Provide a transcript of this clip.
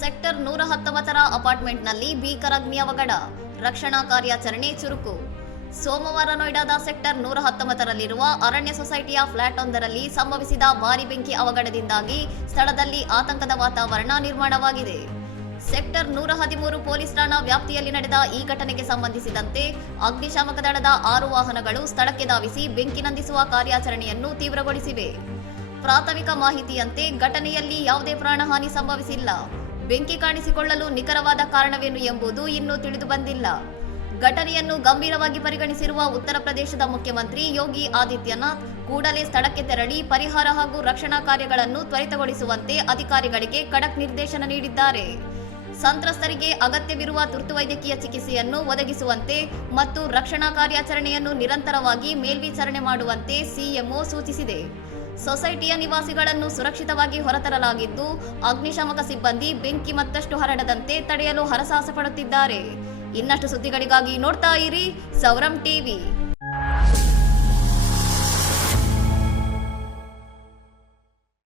Sector 119ರ ಅಪಾರ್ಟ್ಮೆಂಟ್ನಲ್ಲಿ ಭೀಕರಾಗ್ನಿ ಅವಘಡ, ರಕ್ಷಣಾ ಕಾರ್ಯಾಚರಣೆ ಚುರುಕು. ಸೋಮವಾರ ನೋಯ್ಡಾದ ಸೆಕ್ಟರ್ 119ರಲ್ಲಿರುವ ಅರಣ್ಯ ಸೊಸೈಟಿಯ ಫ್ಲಾಟ್ ಒಂದರಲ್ಲಿ ಸಂಭವಿಸಿದ ಭಾರೀ ಬೆಂಕಿ ಅವಘಡದಿಂದಾಗಿ ಸ್ಥಳದಲ್ಲಿ ಆತಂಕದ ವಾತಾವರಣ ನಿರ್ಮಾಣವಾಗಿದೆ. ಸೆಕ್ಟರ್ 113 ಪೊಲೀಸ್ ಠಾಣಾ ವ್ಯಾಪ್ತಿಯಲ್ಲಿ ನಡೆದ ಈ ಘಟನೆಗೆ ಸಂಬಂಧಿಸಿದಂತೆ ಅಗ್ನಿಶಾಮಕ ದಳದ 6 ವಾಹನಗಳು ಸ್ಥಳಕ್ಕೆ ಧಾವಿಸಿ ಬೆಂಕಿ ನಂದಿಸುವ ಕಾರ್ಯಾಚರಣೆಯನ್ನು ತೀವ್ರಗೊಳಿಸಿವೆ. ಪ್ರಾಥಮಿಕ ಮಾಹಿತಿಯಂತೆ ಘಟನೆಯಲ್ಲಿ ಯಾವುದೇ ಪ್ರಾಣಹಾನಿ ಸಂಭವಿಸಿಲ್ಲ. ಬೆಂಕಿ ಕಾಣಿಸಿಕೊಳ್ಳಲು ನಿಖರವಾದ ಕಾರಣವೇನು ಎಂಬುದು ಇನ್ನೂ ತಿಳಿದು ಬಂದಿಲ್ಲ. ಘಟನೆಯನ್ನು ಗಂಭೀರವಾಗಿ ಪರಿಗಣಿಸಿರುವ ಉತ್ತರ ಪ್ರದೇಶದ ಮುಖ್ಯಮಂತ್ರಿ ಯೋಗಿ ಆದಿತ್ಯನಾಥ್ ಕೂಡಲೇ ಸ್ಥಳಕ್ಕೆ ತೆರಳಿ ಪರಿಹಾರ ಹಾಗೂ ರಕ್ಷಣಾ ಕಾರ್ಯಗಳನ್ನು ತ್ವರಿತಗೊಳಿಸುವಂತೆ ಅಧಿಕಾರಿಗಳಿಗೆ ಖಡಕ್ ನಿರ್ದೇಶನ ನೀಡಿದ್ದಾರೆ. ಸಂತ್ರಸ್ತರಿಗೆ ಅಗತ್ಯವಿರುವ ತುರ್ತು ವೈದ್ಯಕೀಯ ಚಿಕಿತ್ಸೆಯನ್ನು ಒದಗಿಸುವಂತೆ ಮತ್ತು ರಕ್ಷಣಾ ಕಾರ್ಯಾಚರಣೆಯನ್ನು ನಿರಂತರವಾಗಿ ಮೇಲ್ವಿಚಾರಣೆ ಮಾಡುವಂತೆ ಸಿಎಂಒ ಸೂಚಿಸಿದೆ. ಸೊಸೈಟಿಯ ನಿವಾಸಿಗಳನ್ನು ಸುರಕ್ಷಿತವಾಗಿ ಹೊರತರಲಾಗಿದ್ದು, ಅಗ್ನಿಶಾಮಕ ಸಿಬ್ಬಂದಿ ಬೆಂಕಿ ಮತ್ತಷ್ಟು ಹರಡದಂತೆ ತಡೆಯಲು ಹರಸಾಹಸ ಪಡುತ್ತಿದ್ದಾರೆ. ಇನ್ನಷ್ಟು ಸುದ್ದಿಗಳಿಗಾಗಿ ನೋಡ್ತಾ ಇರಿ ಸೌರಂ ಟಿವಿ.